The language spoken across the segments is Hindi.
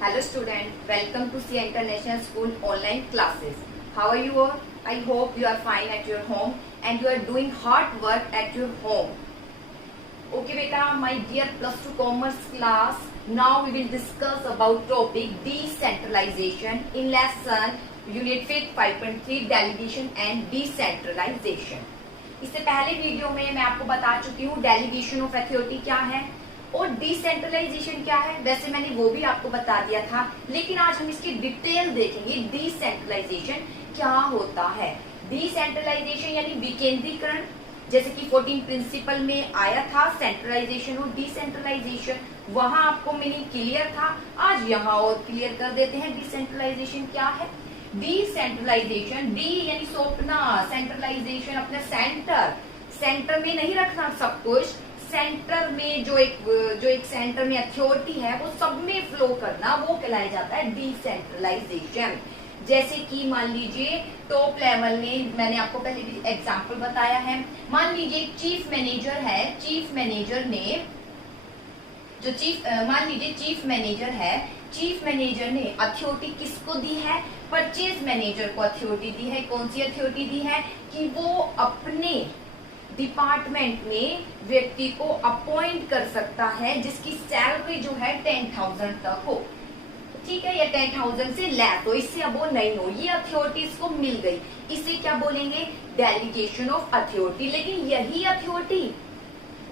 Hello student, welcome to C International School online classes. How are you all? I hope you are fine at your home and you are doing hard work at your home. Okay beta, my dear plus 2 commerce class, now we will discuss about topic decentralization in lesson unit 5.3 delegation and decentralization. इससे पहले वीडियो में मैं आपको बता चुकी हूँ डेलीगेशन ऑफ अथॉरिटी क्या है और डिसेंट्रलाइजेशन क्या है। वैसे मैंने वो भी आपको बता दिया था, लेकिन आज हम इसकी डिटेल देखेंगे। डिसेंट्रलाइजेशन क्या होता है? डिसेंट्रलाइजेशन यानी विकेंद्रीकरण, जैसे कि 14 प्रिंसिपल में आया था सेंट्रलाइजेशन और डिसेंट्रलाइजेशन, वहां आपको मीनिंग क्लियर था। आज यहाँ और क्लियर कर देते हैं डिसेंट्रलाइजेशन क्या है। डिसेंट्रलाइजेशन, डी यानी सौंपना, सेंट्रलाइजेशन अपने सेंटर में नहीं रखना सब कुछ, सेंटर में जो एक सेंटर में अथॉरिटी है वो सब में फ्लो करना, वो कहलाया जाता है डिसेंट्रलाइजेशन। जैसे कि मान लीजिए टॉप लेवल में, मैंने आपको पहले भी एग्जांपल बताया है, मान लीजिए चीफ मैनेजर है, चीफ मैनेजर ने अथॉरिटी किसको दी है? परचेज मैनेजर को अथॉरिटी दी है। कौन सी अथॉरिटी दी है? कि वो अपने डिपार्टमेंट में व्यक्ति को अपॉइंट कर सकता है जिसकी सैलरी जो है 10,000 तक हो, ठीक है, या 10,000 से लेस हो, इससे अब वो नहीं हो, ये अथॉरिटी इसको मिल गई। इसे क्या बोलेंगे? Delegation of authority. लेकिन यही अथॉरिटी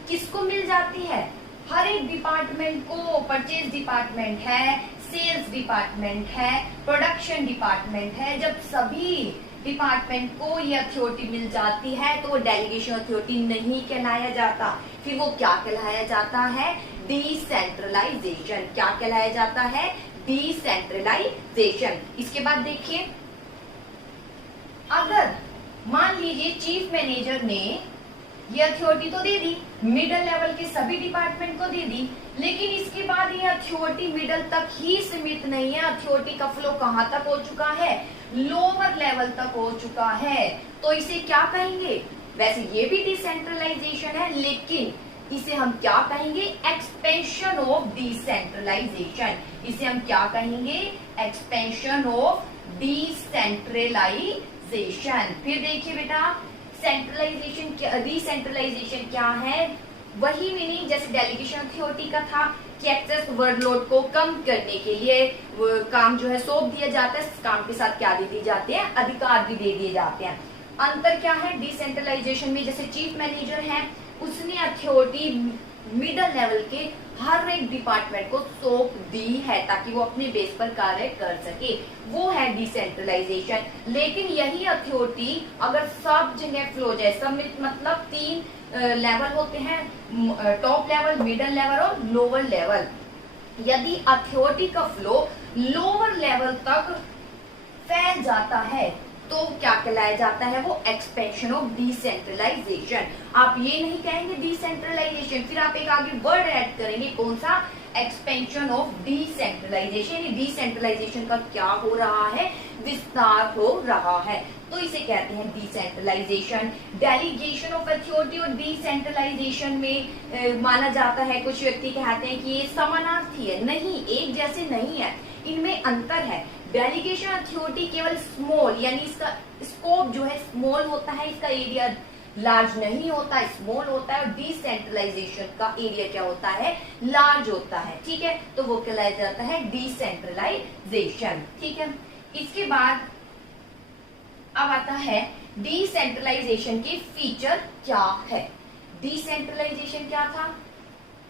किसको मिल जाती है? हर एक डिपार्टमेंट को, परचेज डिपार्टमेंट है, सेल्स डिपार्टमेंट है, प्रोडक्शन डिपार्टमेंट है, जब सभी डिपार्टमेंट को ये अथॉरिटी मिल जाती है तो वो डेलीगेशन अथॉरिटी नहीं कहलाया जाता। फिर वो क्या कहलाया जाता है? डिसेंट्रलाइजेशन। क्या कहलाया जाता है? डिसेंट्रलाइजेशन। इसके बाद देखिए, अगर मान लीजिए चीफ मैनेजर ने ये अथॉरिटी तो दे दी, मिडिल लेवल के सभी डिपार्टमेंट को दे दी, लेकिन इसके बाद ये अथॉरिटी मिडिल तक ही सीमित नहीं है। अथॉरिटी का फ्लो कहाँ तक हो चुका है? लोअर लेवल तक हो चुका है। तो इसे क्या कहेंगे? वैसे ये भी डिसेंट्रलाइजेशन है, लेकिन इसे हम क्या कहेंगे? Expansion of decentralisation. इसे हम क्या कहेंगे? Expansion of decentralisation. फिर देखिए बेटा, सेंट्रलाइजेशन, डिसेंट्रलाइजेशन क्या है? वही मीनिंग जैसे डेलीगेशन अथॉरिटी का था कि एक्सेस वर्कलोड को कम करने के लिए काम जो है सौंप दिया जाता है, काम के साथ क्या दे दिए जाते हैं? अधिकार भी दे दिए जाते हैं। अंतर क्या है? डिसेंट्रलाइजेशन में जैसे चीफ मैनेजर है, उसने अथॉरिटी मिडिल लेवल के हर एक डिपार्टमेंट को सौंप दी है ताकि वो अपने बेस पर कार्य कर सके, वो है डिसेंट्रलाइजेशन। लेकिन यही अथॉरिटी अगर सब जगह फ्लो जाए, सब मतलब 3 लेवल होते हैं, टॉप लेवल, मिडिल लेवल और लोअर लेवल। यदि अथॉरिटी का फ्लो लोअर लेवल तक फैल जाता है तो क्या कहलाया जाता है? वो एक्सपेंशन ऑफ डिसेंट्रलाइजेशन। आप ये नहीं कहेंगे डिसेंट्रलाइजेशन, फिर आप एक आगे वर्ड ऐड करेंगे, कौन सा? Expansion of decentralisation. डिसेंट्रलाइजेशन का क्या हो रहा है? विस्तार हो रहा है, तो इसे कहते हैं डिसेंट्रलाइजेशन। डेलीगेशन ऑफ अथॉरिटी और डिसेंट्रलाइजेशन में माना जाता है, कुछ व्यक्ति कहते हैं कि ये समानार्थी है। नहीं, एक जैसे नहीं है, इनमें अंतर है। डेलीगेशन अथॉरिटी केवल स्मॉल, यानी इसका स्कोप जो है स्मॉल होता है, इसका एरिया लार्ज नहीं होता, स्मॉल होता है। और डिसेंट्रलाइजेशन का एरिया क्या होता है? लार्ज होता है, ठीक है, तो वो कहलाया जाता है डिसेंट्रलाइजेशन, ठीक है। इसके बाद अब आता है डिसेंट्रलाइजेशन के फीचर क्या है। डिसेंट्रलाइजेशन क्या था?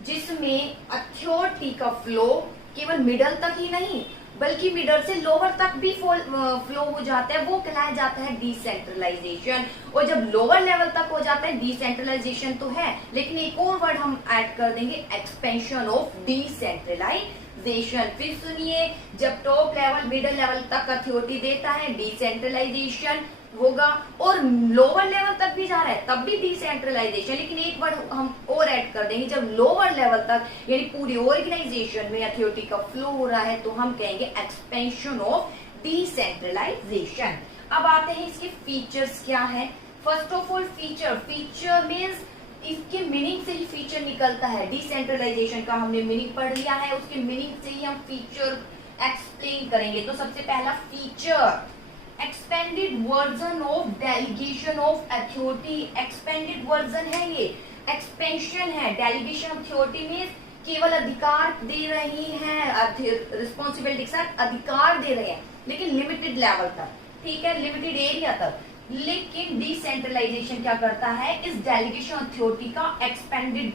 जिसमें अथॉरिटी का फ्लो केवल मिडल तक ही नहीं बल्कि मिडल से लोअर तक भी फ्लो हो जाता है, वो कहलाया जाता है डिसेंट्रलाइजेशन। और जब लोअर लेवल तक हो जाता है, डिसेंट्रलाइजेशन तो है, लेकिन एक और वर्ड हम ऐड कर देंगे, एक्सपेंशन ऑफ डिसेंट्रलाइजेशन। फिर सुनिए, जब टॉप लेवल, मिडिल लेवल तक अथॉरिटी देता है, डिसेंट्रलाइजेशन होगा, और लोअर लेवल तक भी जा रहा है तब भी डिसेंट्रलाइजेशन। लेकिन एक वर्ड हम और ऐड कर देंगे, जब लोअर लेवल तक यानी पूरी ऑर्गेनाइजेशन में अथॉरिटी का फ्लो हो रहा है तो हम कहेंगे एक्सपेंशन ऑफ डिसेंट्रलाइजेशन। अब आते हैं इसके फीचर्स क्या है। First of all feature means इसके मीनिंग से ही फीचर निकलता है। डिसेंट्रलाइजेशन का हमने मीनिंग पढ़ लिया है, उसके मीनिंग से ही हम फीचर एक्सप्लेन करेंगे। तो सबसे पहला feature, expanded version of delegation of authority. Expanded version है, ये एक्सपेंशन है। डेलीगेशन ऑफ अथॉरिटी मींस केवल अधिकार दे रही हैं, रिस्पॉन्सिबिलिटी के साथ अधिकार दे रहे हैं, लेकिन लिमिटेड लेवल तक, ठीक है, लिमिटेड एरिया तक। लेकिन डिसेंट्रलाइजेशन क्या करता है, इस डेलीगेशन अथॉरिटी का एक्सपेंडेड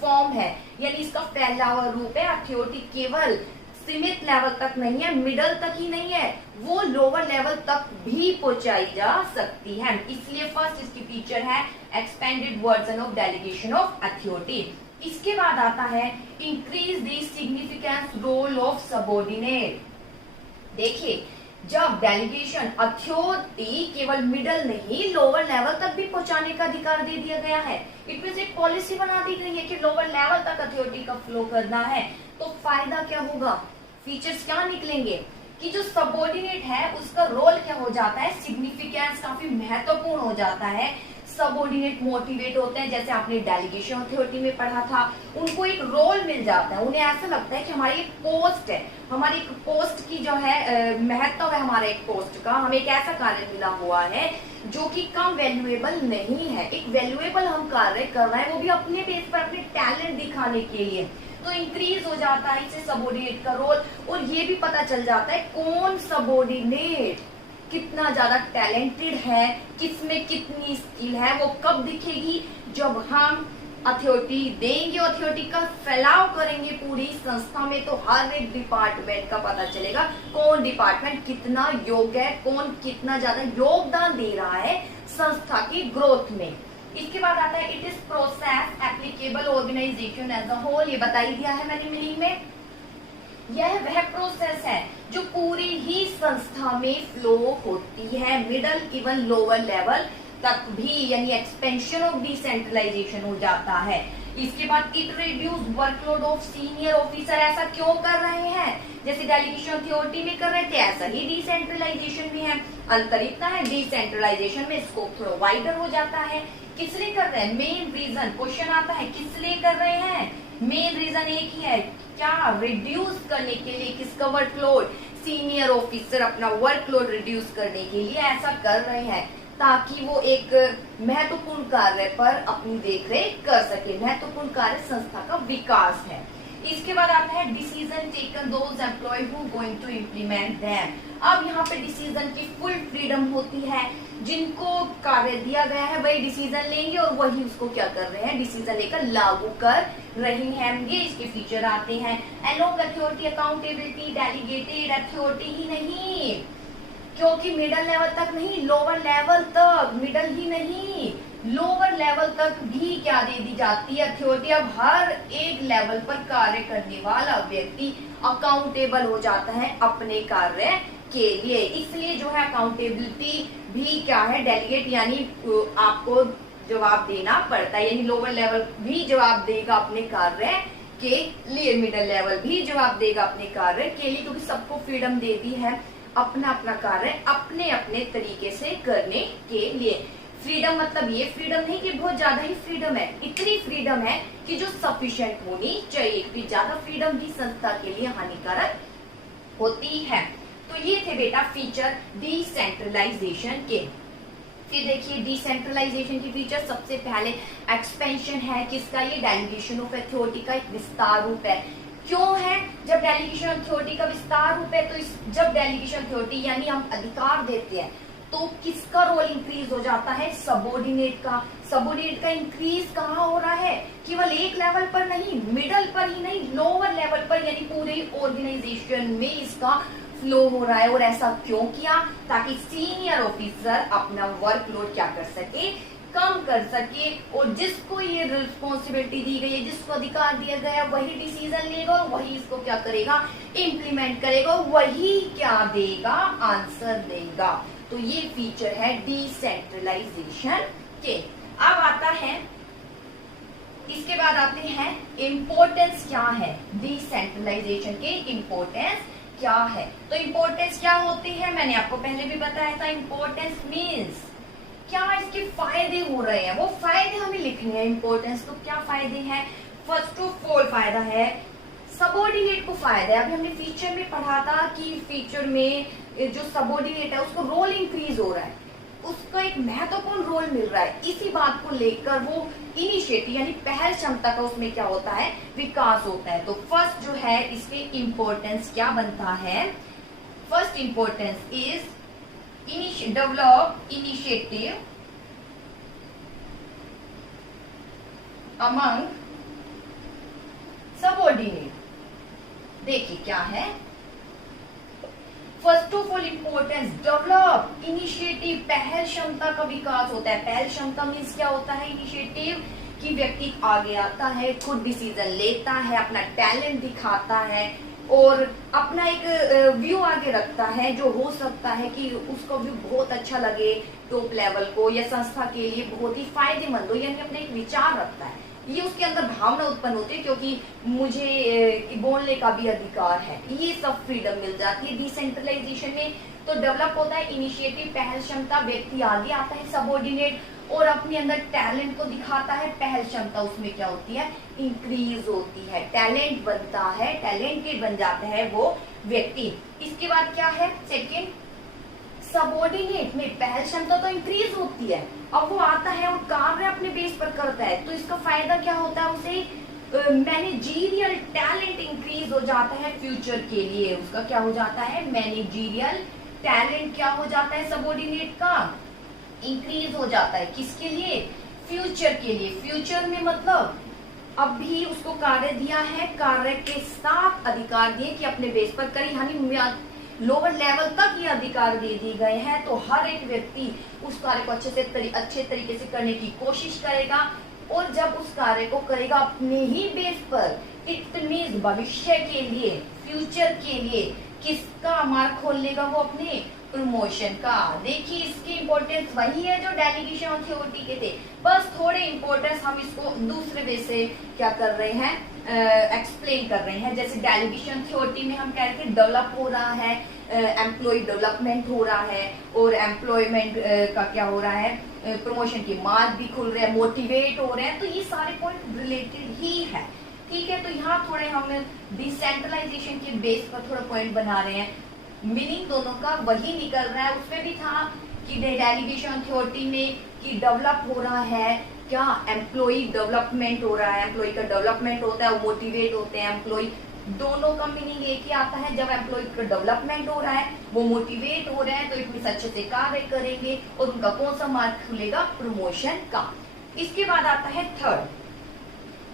फॉर्म है, यानी इसका फैला हुआ रूप है। अथॉरिटी केवल सीमित लेवल तक नहीं है, मिडल तक ही नहीं है, वो लोअर लेवल तक भी पहुंचाई जा सकती है। इसलिए फर्स्ट इसकी फीचर है expanded version of delegation of authority. इसके बाद आता है increase the significance role of subordinate. देखिए, जब डेलीगेशन अथॉरिटी केवल मिडल नहीं लोअर लेवल तक भी पहुंचाने का अधिकार दे दिया गया है, इट मींस एक पॉलिसी बना दी गई है कि लोअर लेवल तक अथॉरिटी का फ्लो करना है, तो फायदा क्या होगा, फीचर्स क्या निकलेंगे कि जो सबऑर्डिनेट है उसका रोल क्या हो जाता है, सिग्निफिकेंस काफी महत्वपूर्ण हो जाता है। सबऑर्डिनेट मोटिवेट होते हैं, जैसे आपने डेलीगेशन अथॉरिटी में पढ़ा था, उनको एक रोल मिल जाता है, उन्हें ऐसा लगता है कि हमारी एक पोस्ट है, हमारी एक पोस्ट की जो है महत्व है, हमारे एक पोस्ट का, हमें एक ऐसा कार्य मिला हुआ है जो कि कम वैल्यूएबल नहीं है, एक वैल्यूएबल हम कार्य कर रहे हैं, वो भी अपने बेस पर अपने टैलेंट दिखाने के लिए, तो इंक्रीज हो जाता है इससे सबऑर्डिनेट का रोल। और ये भी पता चल जाता है कौन सबऑर्डिनेट कितना ज्यादा टैलेंटेड है, किसमें कितनी स्किल है, वो कब दिखेगी, जब हम अथॉरिटी देंगे, अथॉरिटी का फैलाव करेंगे पूरी संस्था में, तो हर एक डिपार्टमेंट का पता चलेगा कौन डिपार्टमेंट कितना योग्य है, कौन कितना ज्यादा योगदान दे रहा है संस्था की ग्रोथ में। इसके बाद आता है it is process applicable organisation as a whole. ये बता ही दिया है मैंने मीनिंग में, यह वह प्रोसेस है जो पूरी ही संस्था में फ्लो होती है, मिडल इवन लोअर लेवल तक भी, यानी एक्सपेंशन ऑफ डिसेंट्रलाइजेशन हो जाता है। इसके बाद it reduce workload of senior officer. ऐसा क्यों कर रहे हैं, जैसे डेलीगेशन अथॉरिटी में कर रहे थे ऐसा ही डिसेंट्रलाइजेशन में है। अंतर इतना है, डिसेंट्रलाइजेशन में स्कोप थोड़ा वाइडर हो जाता है। किस लिए कर रहे हैं, मेन रीजन क्वेश्चन आता है किस लिए कर रहे हैं, मेन रीजन एक ही है, क्या, रिड्यूस करने के लिए, किसका वर्कलोड, सीनियर ऑफिसर अपना वर्कलोड रिड्यूस करने के लिए ऐसा कर रहे हैं, ताकि वो एक महत्वपूर्ण कार्य पर अपनी देखरेख कर सके, महत्वपूर्ण कार्य संस्था का विकास है। इसके बाद आता है decision taken those employ who going to implement them. अब यहाँ पे डिसीजन की फुल फ्रीडम होती है, जिनको कार्य दिया गया है वही डिसीजन लेंगे और वही उसको क्या कर रहे हैं, डिसीजन लेकर लागू कर रहे हैं। ये इसके फीचर आते हैं, along authority, accountability, delegated authority ही नहीं, क्योंकि मिडल लेवल तक नहीं, लोअर लेवल तक, मिडल ही नहीं लोअर लेवल तक भी क्या दे दी जाती है अथॉरिटी। अब हर एक लेवल पर कार्य करने वाला व्यक्ति अकाउंटेबल हो जाता है अपने कार्य के लिए, इसलिए जो है अकाउंटेबिलिटी भी क्या है, डेलीगेट, यानी आपको जवाब देना पड़ता है, यानी लोअर लेवल भी जवाब देगा अपने कार्य के लिए, मिडिल लेवल भी जवाब देगा अपने कार्य के लिए, क्योंकि सबको फ्रीडम दे दी है अपना अपना कार्य अपने अपने तरीके से करने के लिए। फ्रीडम मतलब ये फ्रीडम नहीं कि बहुत ज्यादा ही फ्रीडम है, इतनी फ्रीडम है कि जो सफिशिएंट होनी चाहिए, क्योंकि ज्यादा फ्रीडम भी संस्था के लिए हानिकारक होती है। तो ये थे बेटा फीचर डिसेंट्रलाइजेशन के। फिर देखिए डिसेंट्रलाइजेशन की फीचर, सबसे पहले एक्सपेंशन है किसका, ये डेलीगेशन ऑफ अथॉरिटी का एक विस्तार रूप है। क्यों है, जब डेलीगेशन अथॉरिटी का विस्तार रूप है, तो जब डेलीगेशन अथॉरिटी यानी हम अधिकार देते हैं, तो किसका रोल इंक्रीज हो जाता है, सबऑर्डिनेट का। सबऑर्डिनेट का इंक्रीज कहाँ हो रहा है, केवल एक लेवल पर नहीं, मिडल पर ही नहीं, लोअर लेवल पर, यानी पूरे ऑर्गेनाइजेशन में इसका फ्लो हो रहा है। और ऐसा क्यों किया, ताकि सीनियर ऑफिसर अपना वर्कलोड क्या कर सके, कम कर सके, और जिसको ये रिस्पॉन्सिबिलिटी दी गई है, जिसको अधिकार दिया गया, वही डिसीजन लेगा और वही इसको क्या करेगा, इम्प्लीमेंट करेगा, वही क्या देगा, आंसर देगा। तो ये फीचर है डिसेंट्रलाइजेशन के। अब आता है, इसके बाद आते हैं इम्पोर्टेंस क्या है, डिसेंट्रलाइजेशन के इम्पोर्टेंस क्या है। तो इम्पोर्टेंस क्या होती है, मैंने आपको पहले भी बताया था, इम्पोर्टेंस मीन्स क्या इसके फायदे हो रहे हैं, वो फायदे हमें लिखने हैं। इम्पोर्टेंस तो क्या फायदे हैं, फर्स्ट ऑफ ऑल फायदा है सबॉर्डिनेट को फायदा है। अभी हमने फीचर में पढ़ा था कि फीचर में जो सबॉर्डिनेट है उसको रोल इंक्रीज हो रहा है, उसका एक महत्वपूर्ण रोल मिल रहा है। इसी बात को लेकर वो इनिशिएटिव यानी पहल क्षमता का उसमें क्या होता है, विकास होता है। तो फर्स्ट जो है इसके इंपॉर्टेंस क्या बनता है, first importance is develop initiative among subordinate. देखिए क्या है, first of all importance develop initiative, पहल क्षमता का विकास होता है। पहल क्षमता मीन्स क्या होता है, इनिशिएटिव कि व्यक्ति आगे आता है, खुद डिसीजन लेता है, अपना टैलेंट दिखाता है और अपना एक व्यू आगे रखता है जो हो सकता है कि उसका व्यू बहुत अच्छा लगे टॉप लेवल को या संस्था के लिए बहुत ही फायदेमंद हो, यानी अपने एक विचार रखता है। ये उसके अंदर भावना उत्पन्न होती है क्योंकि मुझे बोलने का भी अधिकार है, ये सब फ्रीडम मिल जाती है डिसेंट्रलाइजेशन में। तो डेवलप होता है इनिशिएटिव, पहल क्षमता, व्यक्ति आगे आता है सबॉर्डिनेट और अपने अंदर टैलेंट को दिखाता है। पहल क्षमता उसमें क्या होती है, इंक्रीज होती है, टैलेंट बनता है, टैलेंटेड बन जाता है वो व्यक्ति। इसके बाद क्या है, सेकेंड सबॉर्डिनेट में पहल क्षमता तो इंक्रीज होती है, अब वो आता है और कार्य अपने बेस पर करता है तो इसका फायदा क्या होता है, उसे मैनेजीरियल टैलेंट इंक्रीज हो जाता है फ्यूचर के लिए। उसका क्या हो जाता है, मैनेजीरियल टैलेंट क्या हो जाता है, सबॉर्डिनेट का इंक्रीज हो जाता है। किसके लिए, फ्यूचर के लिए। फ्यूचर में मतलब अभी उसको कार्य दिया है, कार्य के साथ अधिकार दिए कि अपने बेस पर करे, यानी लोअर लेवल तक ये अधिकार दे दिए गए हैं। तो हर एक व्यक्ति उस कार्य को अच्छे तरीके से करने की कोशिश करेगा और जब उस कार्य को करेगा अपने ही बेस पर, इट मींस भविष्य के लिए, फ्यूचर के लिए किसका मार्ग खोल लेगा, वो अपने प्रमोशन का। देखिए इसकी इंपॉर्टेंस वही है जो डेलीगेशन अथॉरिटी के थे, बस थोड़े इंपॉर्टेंस हम इसको दूसरे वे से क्या कर रहे हैं, एक्सप्लेन कर रहे हैं। जैसे डेलीगेशन अथॉरिटी में हम कह रहे थे डेवलप हो रहा है, एम्प्लॉय डेवलपमेंट हो रहा है और एम्प्लॉयमेंट का क्या हो रहा है, प्रमोशन के मार्ग भी खुल रहे हैं, मोटिवेट हो रहे हैं। तो ये सारे पॉइंट रिलेटेड ही है, ठीक है। तो यहाँ थोड़े हम डिसेंट्रलाइजेशन के बेस पर थोड़ा पॉइंट बना रहे हैं, मीनिंग दोनों का वही निकल रहा है। उसमें भी था कि डेलीगेशन अथॉरिटी में कि डेवलप हो रहा है, क्या एम्प्लॉय डेवलपमेंट हो रहा है, एम्प्लॉय का डेवलपमेंट होता है, वो मोटिवेट होते हैं एम्प्लॉय। दोनों का मीनिंग एक ही आता है, जब एम्प्लॉय का डेवलपमेंट हो रहा है, वो मोटिवेट हो रहे हैं तो इतनी अच्छे से कार्य करेंगे और उनका कौन सा मार्ग खुलेगा, प्रमोशन का। इसके बाद आता है थर्ड,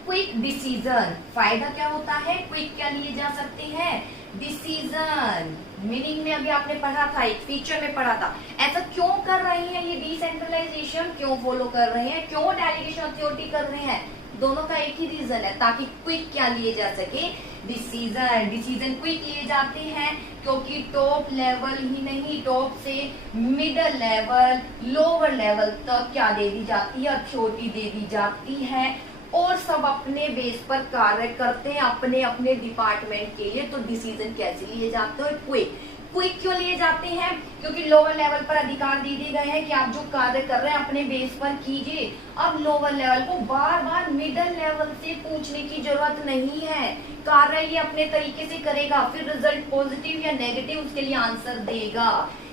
क्विक डिसीजन। फायदा क्या होता है, क्विक क्या लिए जा सकते हैं, डिसीजन। मीनिंग में अभी आपने पढ़ा था, एक फीचर में पढ़ा था। ऐसा क्यों कर रहे हैं ये डिसेंट्रलाइजेशन, क्यों फॉलो कर रहे हैं, क्यों डेलीगेशन अथॉरिटी कर रहे हैं, दोनों का एक ही रीजन है, ताकि क्विक क्या लिए जा सके, डिसीजन। डिसीजन क्विक लिए जाते हैं क्योंकि टॉप लेवल ही नहीं, टॉप से मिडल लेवल, लोअर लेवल तक क्या दे दी जाती है, अथॉरिटी दे दी जाती है और सब अपने बेस पर कार्य करते हैं अपने अपने डिपार्टमेंट के लिए। तो डिसीजन कैसे लिए जाते हैं, क्विक। क्विक क्यों लिए जाते हैं, क्योंकि लोअर लेवल पर अधिकार दे दिए गए हैं कि आप जो कार्य कर रहे हैं अपने बेस पर कीजिए। अब लोअर लेवल को बार बार मिडल लेवल से पूछने की जरूरत नहीं है, कार्य ये अपने तरीके से करेगा, फिर रिजल्ट पॉजिटिव या नेगेटिव उसके लिए आंसर देगा।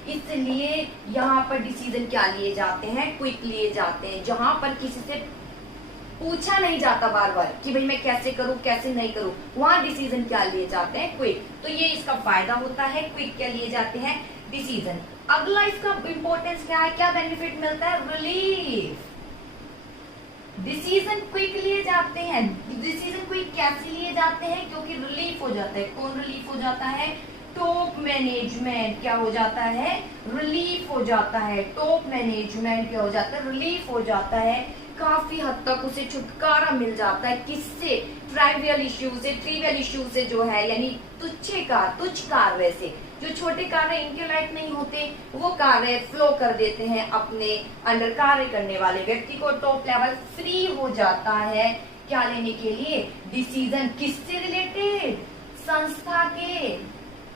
इसलिए यहाँ पर डिसीजन क्या लिए जाते हैं, क्विक लिए जाते हैं, जहां पर किसी से पूछा नहीं जाता बार बार कि भाई मैं कैसे करूं कैसे नहीं करूं, वहां डिसीजन क्या लिए जाते हैं, क्विक। तो ये इसका फायदा होता है, क्विक क्या लिए जाते हैं, डिसीजन। अगला इसका इंपॉर्टेंस क्या है, क्या बेनिफिट मिलता है, रिलीफ। डिसीजन क्विक लिए जाते हैं, डिसीजन क्विक कैसे लिए जाते हैं, क्योंकि रिलीफ हो जाता है। कौन रिलीफ हो जाता है, टॉप मैनेजमेंट क्या हो जाता है, रिलीफ हो जाता है। टॉप मैनेजमेंट क्या हो जाता है, रिलीफ हो जाता है, काफी हद तक उसे छुटकारा मिल जाता है। किससे, ट्राइवियल इश्यू से, ट्रिवियल इश्यू से जो है, यानी तुच्छ कार्य से, जो छोटे कार्य इनके लायक नहीं होते वो कार्य फ्लो कर देते हैं अपने अंडर कार्य करने वाले व्यक्ति को। टॉप लेवल फ्री हो जाता है क्या लेने के लिए, डिसीजन। किससे रिलेटेड, संस्था के,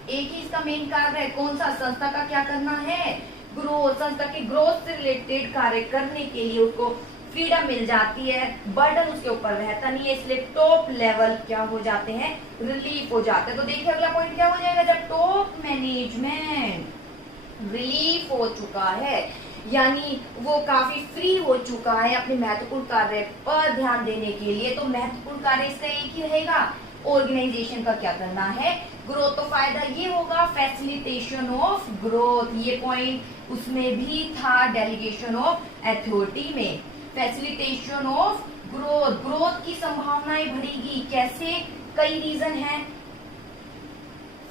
एक ही इसका मेन कार्य है, कौन सा, संस्था का क्या करना है, ग्रोथ। संस्था के ग्रोथ से रिलेटेड कार्य करने के लिए उसको फ्रीडम मिल जाती है, बर्डन उसके ऊपर रहता नहीं है, इसलिए टॉप लेवल क्या हो जाते हैं, रिलीफ हो जाते हैं। तो देखिए अगला पॉइंट क्या हो जाएगा, जब टॉप मैनेजमेंट रिलीफ हो चुका है, यानी वो काफी फ्री हो चुका है अपने महत्वपूर्ण कार्य पर ध्यान देने के लिए, तो महत्वपूर्ण कार्य इसका एक ही रहेगा, ऑर्गेनाइजेशन का क्या करना है, ग्रोथ। तो फायदा ये होगा फैसिलिटेशन ऑफ ग्रोथ, ये पॉइंट उसमें भी था डेलीगेशन ऑफ अथॉरिटी में, फैसिलिटेशन ऑफ ग्रोथ, ग्रोथ की संभावनाएं बढ़ेगी। कैसे, कई रीजन है।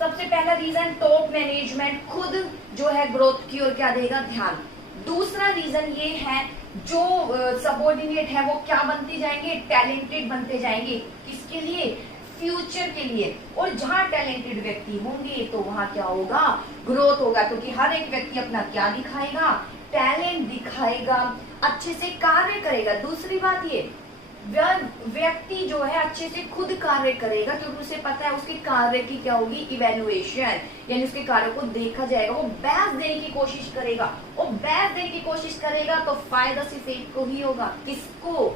सबसे पहला रीजन, टॉप मैनेजमेंट खुद जो है ग्रोथ की ओर क्या देगा, ध्यान। दूसरा रीजन ये है, जो सबऑर्डिनेट है वो क्या बनते जाएंगे, टैलेंटेड बनते जाएंगे। किसके लिए, फ्यूचर के लिए। और जहां टैलेंटेड व्यक्ति होंगे तो वहां क्या होगा, ग्रोथ होगा, क्योंकि हर एक व्यक्ति अपना क्या दिखाएगा, टैलेंट दिखाएगा, अच्छे से कार्य करेगा। दूसरी बात ये, व्यक्ति जो है अच्छे से खुद कार्य करेगा, क्योंकि उसे पता है उसके कार्य की क्या होगी, इवेल्युएशन, यानी उसके कार्य को देखा जाएगा, वो बेस्ट देने की कोशिश करेगा। और बेस्ट देने की कोशिश करेगा तो फायदा सिर्फ एक को ही होगा, किसको,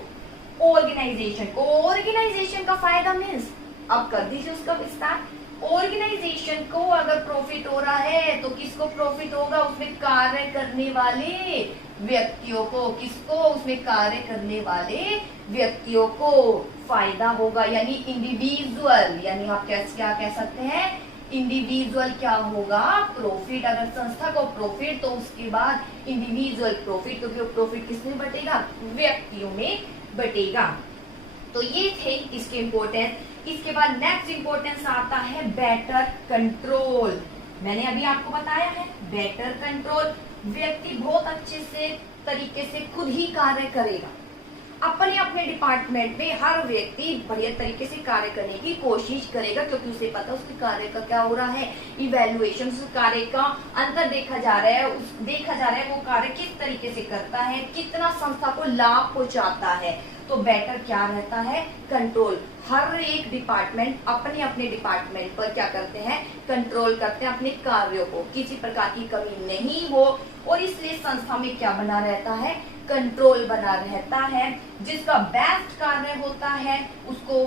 ऑर्गेनाइजेशन को। ऑर्गेनाइजेशन का फायदा मीन्स, अब कर दीजिए उसका विस्तार। ऑर्गेनाइजेशन को अगर प्रॉफिट हो रहा है तो किसको प्रॉफिट होगा, उसमें कार्य करने वाले व्यक्तियों को। किसको, उसमें कार्य करने वाले व्यक्तियों को फायदा होगा, यानी इंडिविजुअल, यानी आप क्या कह सकते हैं, इंडिविजुअल क्या होगा, प्रॉफिट। अगर संस्था को प्रॉफिट तो उसके बाद इंडिविजुअल प्रॉफिट, क्योंकि वो प्रॉफिट किसमें बटेगा, व्यक्तियों में बटेगा। तो ये थे इसके इम्पोर्टेंस। इसके बाद नेक्स्ट इम्पोर्टेंस आता है बेटर कंट्रोल। मैंने अभी आपको बताया है बेटर कंट्रोल, व्यक्ति बहुत अच्छे से तरीके से खुद ही कार्य करेगा। अपने अपने डिपार्टमेंट में हर व्यक्ति बढ़िया तरीके से कार्य करने की कोशिश करेगा, क्योंकि उसे पता उसके कार्य का क्या हो रहा है, इवैल्यूएशन, उस कार्य का अंतर देखा जा रहा है, वो कार्य किस तरीके से करता है, कितना संस्था को लाभ पहुंचाता है। तो बेटर क्या रहता है, कंट्रोल। हर एक डिपार्टमेंट अपने अपने डिपार्टमेंट पर क्या करते हैं, कंट्रोल करते हैं अपने कार्यों को, किसी प्रकार की कमी नहीं हो। और इसलिए संस्था में क्या बना रहता है, कंट्रोल बना रहता है। जिसका बेस्ट कार्य होता है उसको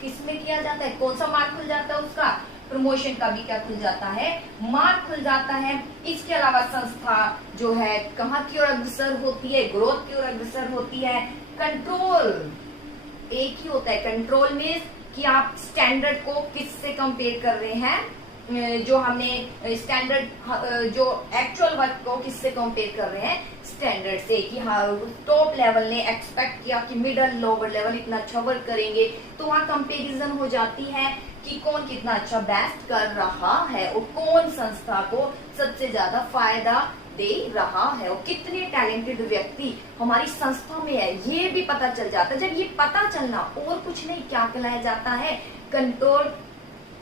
किसमें किया जाता है, कौन सा मार्ग खुल जाता है, उसका प्रमोशन का भी क्या खुल जाता है, मार्ग खुल जाता है। इसके अलावा संस्था जो है कहाँ की ओर अग्रसर होती है, ग्रोथ की ओर अग्रसर होती है। कंट्रोल एक ही होता है, कंट्रोल मीन्स कि आप स्टैंडर्ड को किससे कंपेयर कर रहे हैं, जो हमने स्टैंडर्ड जो एक्चुअल वर्क को किससे कंपेयर कर रहे हैं, स्टैंडर्ड से। कि हाँ टॉप लेवल ने एक्सपेक्ट किया कि मिडल लोअर लेवल इतना अच्छा वर्क करेंगे, तो वहाँ कंपेरिजन हो जाती है कि कौन कितना अच्छा बेस्ट कर रहा है और कौन संस्था को सबसे ज्यादा फायदा दे रहा है और कितने टैलेंटेड व्यक्ति हमारी संस्था में है, ये भी पता चल जाता है। जब ये पता चलना, और कुछ नहीं, क्या कहलाया जाता है, कंट्रोल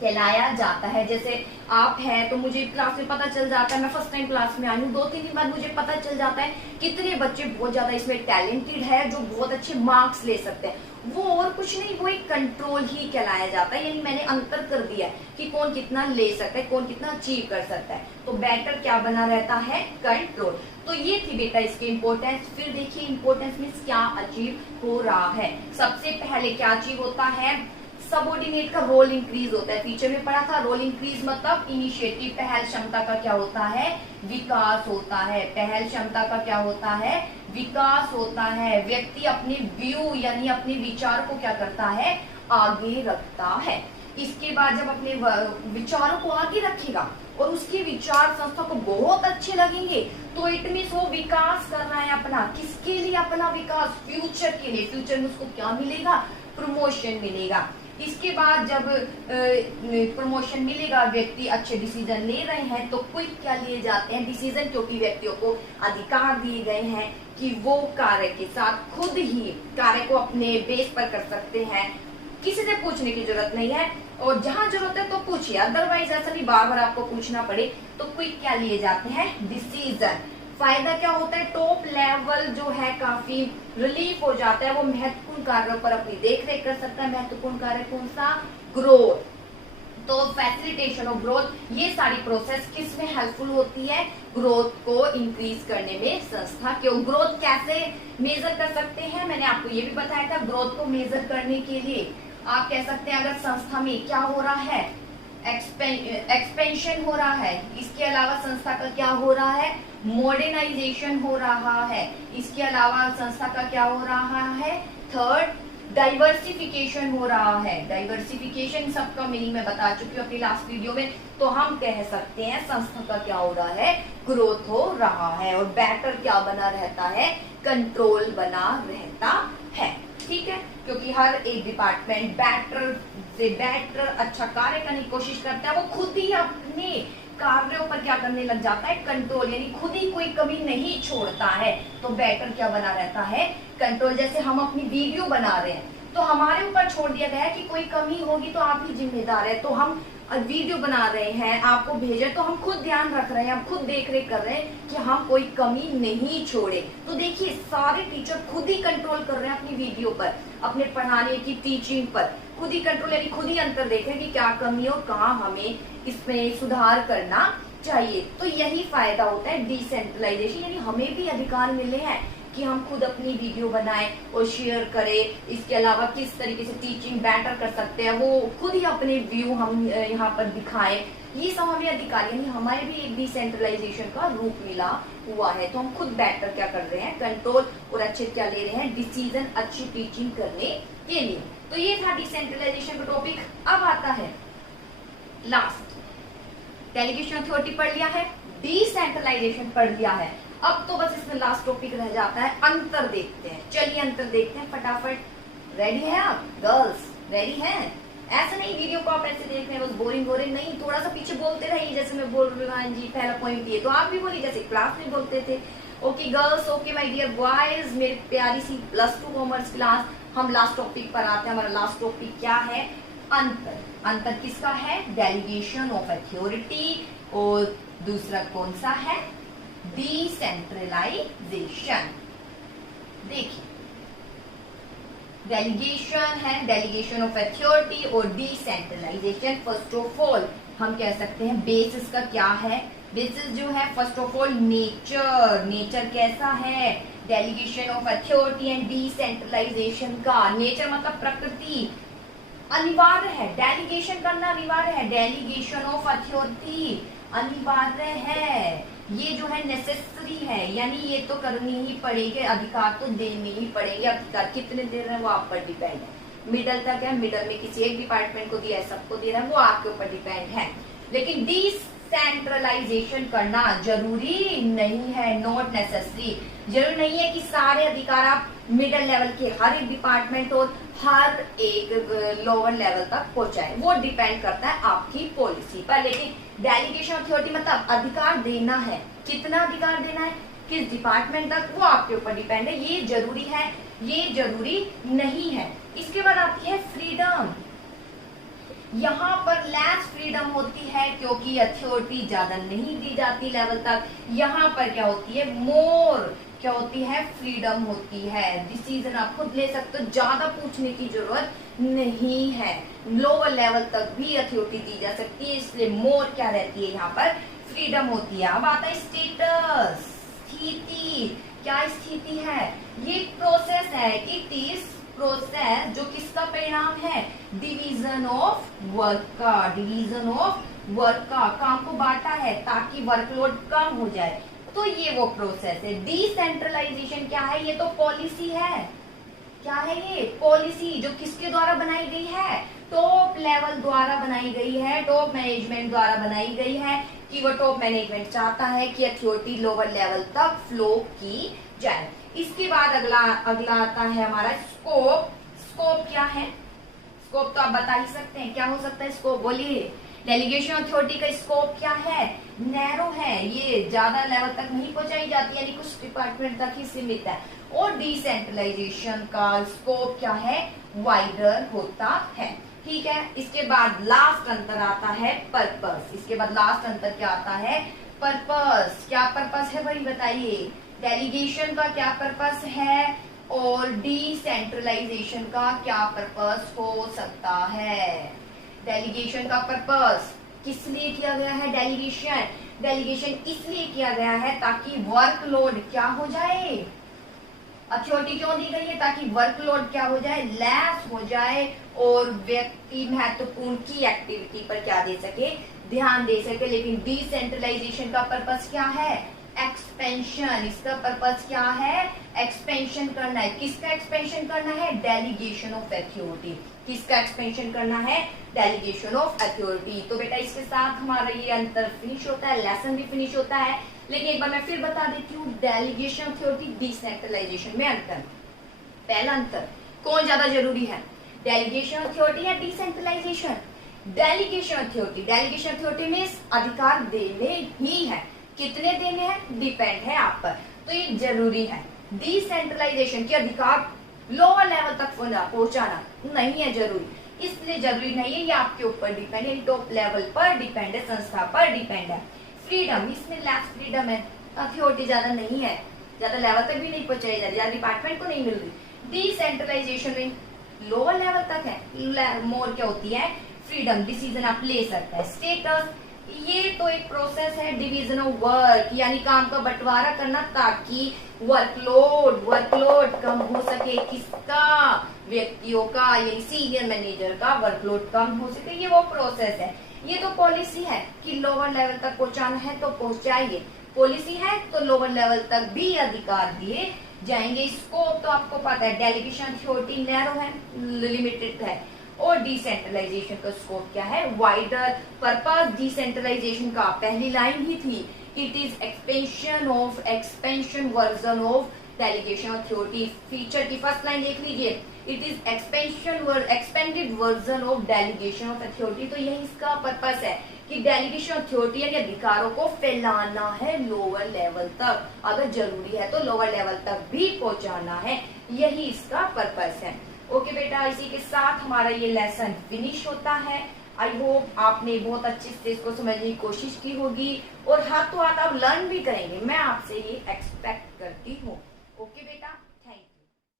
कहलाया जाता है। जैसे आप हैं तो मुझे क्लास में पता चल जाता है, मैं फर्स्ट टाइम क्लास में आई हूँ, 2-3 दिन बाद मुझे पता चल जाता है कितने बच्चे बहुत ज्यादा इसमें टैलेंटेड है, जो बहुत अच्छे मार्क्स ले सकते हैं। वो और कुछ नहीं, वो एक कंट्रोल ही कहलाया जाता है, यानी मैंने अंतर कर दिया है कि कौन कितना ले सकता है, कौन कितना अचीव कर सकता है। तो बेटर क्या बना रहता है, कंट्रोल। तो ये थी बेटा इसकी इंपॉर्टेंस। फिर देखिए इंपॉर्टेंस मीन्स क्या अचीव हो रहा है। सबसे पहले क्या अचीव होता है, सबऑर्डिनेट का रोल इंक्रीज होता है। फीचर में पढ़ा था, रोल इंक्रीज मतलब इनिशिएटिव, पहल क्षमता का क्या होता है, विकास होता है। पहल क्षमता का क्या होता है, विकास होता है। व्यक्ति अपने व्यू यानी अपने विचार को क्या करता है, आगे रखता है। इसके बाद जब अपने विचारों को आगे रखेगा और उसके विचार संस्था को बहुत अच्छे लगेंगे, तो इट मीन्स वो विकास कर रहा है अपना। किसके लिए अपना विकास, फ्यूचर के लिए। फ्यूचर में उसको क्या मिलेगा, प्रमोशन मिलेगा। इसके बाद जब प्रमोशन मिलेगा, व्यक्ति अच्छे डिसीजन ले रहे हैं, तो क्विक क्या लिए जाते हैं, डिसीजन, क्योंकि व्यक्तियों को अधिकार दिए गए हैं कि वो कार्य के साथ खुद ही कार्य को अपने बेस पर कर सकते हैं, किसी से पूछने की जरूरत नहीं है। और जहां जरूरत है तो पूछिए, अदरवाइज ऐसा नहीं बार बार आपको पूछना पड़े। तो क्विक क्या लिए जाते हैं, डिसीजन। फायदा क्या होता है, टॉप लेवल जो है काफी रिलीफ हो जाता है, वो महत्वपूर्ण कार्यों पर अपनी देख रेख कर सकता है। महत्वपूर्ण कार्य कौन सा, ग्रोथ। तो फैसिलिटेशन ऑफ ग्रोथ, ये सारी प्रोसेस किस में हेल्पफुल होती है? ग्रोथ को इंक्रीज करने में संस्था के। ग्रोथ कैसे मेजर कर सकते हैं? मैंने आपको ये भी बताया था। ग्रोथ को मेजर करने के लिए आप कह सकते हैं अगर संस्था में क्या हो रहा है, एक्सपेंशन हो रहा है, इसके अलावा संस्था का क्या हो रहा है, मॉडर्नाइजेशन हो रहा है, इसके अलावा संस्था का क्या हो रहा है, थर्ड डाइवर्सिफिकेशन हो रहा है। डाइवर्सिफिकेशन सबका मीनिंग मैं बता चुकी हूँ अपनी लास्ट वीडियो में। तो हम कह सकते हैं संस्था का क्या हो रहा है, ग्रोथ हो रहा है। और बेटर क्या बना रहता है, कंट्रोल बना रहता है। ठीक है, क्योंकि हर एक डिपार्टमेंट बेटर से बेटर अच्छा कार्य करने की कोशिश करता है। वो खुद ही अपने कार्यों पर क्या करने लग जाता है, कंट्रोल, यानी खुद ही कोई कमी नहीं छोड़ता है। तो बेटर क्या बना रहता है, कंट्रोल। जैसे हम अपनी वीडियो बना रहे हैं तो हमारे ऊपर छोड़ दिया गया है कि कोई कमी होगी तो आप ही जिम्मेदार है। तो हम वीडियो बना रहे हैं, आपको भेजे, तो हम खुद ध्यान रख रहे हैं, हम खुद देख रेख कर रहे हैं कि हम कोई कमी नहीं छोड़े। तो देखिए सारे टीचर खुद ही कंट्रोल कर रहे हैं अपनी वीडियो पर, अपने पढ़ाने की टीचिंग पर खुद ही कंट्रोल, यानी खुद ही अंतर देख रहे हैं कि क्या कमी हो, कहाँ हमें इसमें सुधार करना चाहिए। तो यही फायदा होता है डिसेंट्रलाइजेशन, यानी हमें भी अधिकार मिले हैं कि हम खुद अपनी वीडियो बनाएं और शेयर करें। इसके अलावा किस तरीके से टीचिंग बेटर कर सकते हैं वो खुद ही अपने व्यू हम यहाँ पर दिखाएं। ये सब हमें अधिकार, यानी हमारे भी एक डिसेंट्रलाइजेशन का रूप मिला हुआ है। तो हम खुद बेटर क्या कर रहे हैं, कंट्रोल, और अच्छे क्या ले रहे हैं, डिसीजन, अच्छी टीचिंग करने के लिए। तो ये था डिसेंट्रलाइजेशन का टॉपिक। अब आता है लास्ट, डेलीगेशन अथॉरिटी पढ़ लिया है, डिसेंट्रलाइजेशन पढ़ लिया है। अब तो बस इसमें लास्ट टॉपिक रह जाता है अंतर देखते हैं। चलिए अंतर देखते हैं फटाफट। रेडी है आप गर्ल्स, रेडी हैं? ऐसा नहीं वीडियो को आप ऐसे देख रहे हैं बस बोरिंग हो रहे, नहीं, थोड़ा सा पीछे बोलते रहिए। जैसे मैं बोल रही हूँ जी पहला पॉइंट ये, तो आप भी बोलिए जैसे क्लास में बोलते थे। Okay girls, okay my dear boys, मेरी प्यारी सी +2 कॉमर्स क्लास। हम लास्ट टॉपिक पर आते हैं। हमारा लास्ट टॉपिक क्या है, अंतर। अंतर किसका है, डेलीगेशन ऑफ अथॉरिटी, और दूसरा कौन सा है, डिसेंट्रलाइजेशन। देखिए डेलीगेशन है, डेलीगेशन ऑफ अथॉरिटी और डिसेंट्रलाइजेशन। फर्स्ट ऑफ ऑल हम कह सकते हैं बेसिस का क्या है, बेसिस जो है first of all nature. Nature कैसा है, delegation of authority and decentralisation का। नेचर मतलब प्रकृति, अनिवार्य है, डेलीगेशन करना अनिवार्य है, डेलीगेशन ऑफ अथॉरिटी अनिवार्य है, ये जो है नेसेसरी है, यानी ये तो करनी ही पड़ेगी, अधिकार तो देने ही पड़ेंगे। अधिकार कितने दे रहे हैं वो आप पर डिपेंड है। मिडल तक है, मिडल में किसी एक डिपार्टमेंट को दिया है, सबको दे रहा है, वो आपके ऊपर डिपेंड है। लेकिन डिसेंट्रलाइजेशन करना जरूरी नहीं है, नॉट नेसेसरी। जरूरी नहीं है कि सारे अधिकार आप मिडिल लेवल के हर एक डिपार्टमेंट और हर एक लोअर लेवल तक पहुंचाए, वो डिपेंड करता है आपकी पॉलिसी पर। लेकिन डेलीगेशन अथॉरिटी मतलब अधिकार देना है, कितना अधिकार देना है, किस डिपार्टमेंट तक, वो आपके ऊपर डिपेंड है। ये जरूरी है, ये जरूरी नहीं है। इसके बाद आती है फ्रीडम। यहाँ पर लेस फ्रीडम होती है क्योंकि अथॉरिटी ज्यादा नहीं दी जाती लेवल तक। यहाँ पर क्या होती है, मोर क्या होती है, फ्रीडम होती है। डिसीजन आप खुद ले सकते हो, ज्यादा पूछने की जरूरत नहीं है। लोअर लेवल तक भी अथॉरिटी दी जा सकती है, इसलिए मोर क्या रहती है, यहाँ पर फ्रीडम होती है। अब आता है स्टेटस, स्थिति। क्या स्थिति है, ये प्रोसेस है, इट इज प्रोसेस जो किसका परिणाम है, डिवीजन ऑफ वर्क का। डिवीजन ऑफ वर्क का, काम को बांटा है ताकि वर्कलोड कम हो जाए, तो ये वो प्रोसेस है। डिसेंट्रलाइजेशन क्या है, ये तो पॉलिसी है। क्या है ये, पॉलिसी, जो किसके द्वारा बनाई गई है, टॉप लेवल द्वारा बनाई गई है, टॉप मैनेजमेंट द्वारा बनाई गई है, कि वो टॉप मैनेजमेंट चाहता है कि अथॉरिटी लोअर लेवल तक फ्लो की जाए। इसके बाद अगला आता है हमारा स्कोप। स्कोप क्या है, स्कोप तो आप बता ही सकते हैं, क्या हो सकता है स्कोप, बोलिए। डेलीगेशन अथॉरिटी का स्कोप क्या है, नैरो है, ये ज्यादा लेवल तक नहीं पहुंचाई जाती, यानी कुछ डिपार्टमेंट तक ही सीमित है। और डिसेंट्रलाइजेशन का स्कोप क्या है, वाइडर होता है। ठीक है, इसके बाद लास्ट अंतर आता है पर्पस। इसके बाद लास्ट अंतर क्या आता है, पर्पस। क्या पर्पस है भाई बताइए, डेलीगेशन का क्या पर्पस है और डिसेंट्रलाइजेशन का क्या पर्पस हो सकता है। डेलीगेशन का पर्पस किस लिए किया गया है? डेलीगेशन इसलिए किया गया है ताकि वर्कलोड क्या हो जाए, अथॉरिटी क्यों दी गई है? ताकि वर्कलोड क्या हो जाए, लेस हो जाए और व्यक्ति महत्वपूर्ण की एक्टिविटी पर क्या दे सके, ध्यान दे सके। लेकिन डिसेंट्रलाइजेशन का पर्पस क्या है? एक्सपेंशन। इसका पर्पस क्या है? एक्सपेंशन करना है। किसका एक्सपेंशन करना है? Delegation of authority. किसका एक्सपेंशन करना है? Delegation of authority. तो बेटा इसके साथ हमारा ये अंतर फिनिश होता है, लेसन भी फिनिश होता है। लेकिन एक बार मैं फिर बता देती हूँ, डेलीगेशन अथॉरिटी डिसेंट्रलाइजेशन में अंतर। पहला अंतर, कौन ज्यादा जरूरी है, डेलीगेशन अथॉरिटी या डिसेंट्रलाइजेशन? डेलीगेशन अथॉरिटी में अधिकार देने ही है। कितने देने हैं? डिपेंड है आप पर, तो ये जरूरी है। डिसेंट्रलाइजेशन के अधिकार लोअर लेवल तक पहुंचाना नहीं है जरूरी, इसलिए जरूरी नहीं है, ये आपके ऊपर डिपेंड है, टॉप लेवल पर डिपेंड है, संस्था पर डिपेंड है। फ्रीडम, इसमें लेस फ्रीडम है, अथॉरिटी ज्यादा नहीं है, ज्यादा लेवल तक भी नहीं पहुंचाई जा रही, ज्यादा डिपार्टमेंट को नहीं मिल रही। डिसेंट्रलाइजेशन में लोअर लेवल तक है, मोर क्या होती है, फ्रीडम, डिसीजन आप ले सकते हैं। स्टेटस, ये तो एक प्रोसेस है, डिवीजन ऑफ वर्क, यानी काम का बंटवारा करना ताकि वर्कलोड कम हो सके। किसका? व्यक्तियों का, यानी सीनियर मैनेजर का वर्कलोड कम हो सके, ये वो प्रोसेस है। ये तो पॉलिसी है कि लोअर लेवल तक पहुंचाना है तो पहुंचाइए, पॉलिसी है तो लोअर लेवल तक भी अधिकार दिए जाएंगे। स्कोप तो आपको पता है, डेलीगेशन अथॉरिटी नैरो है, लिमिटेड है, और डिसेंट्रलाइजेशन का स्कोप क्या है, वाइडर। पर्पस डिसेंट्रलाइजेशन का पहली लाइन ही थी, it is expansion version of delegation authority. Feature की फर्स्ट लाइन देख लीजिए, it is expanded version of delegation of authority. तो यही इसका पर्पस है कि डेलीगेशन अथॉरिटी यानी अधिकारों को फैलाना है लोअर लेवल तक, अगर जरूरी है तो लोअर लेवल तक भी पहुंचाना है, यही इसका पर्पस है। ओके बेटा, इसी के साथ हमारा ये लेसन फिनिश होता है। आई होप आपने बहुत अच्छे से इसको समझने की कोशिश की होगी और हाथ तो हाथ आप लर्न भी करेंगे, मैं आपसे ये एक्सपेक्ट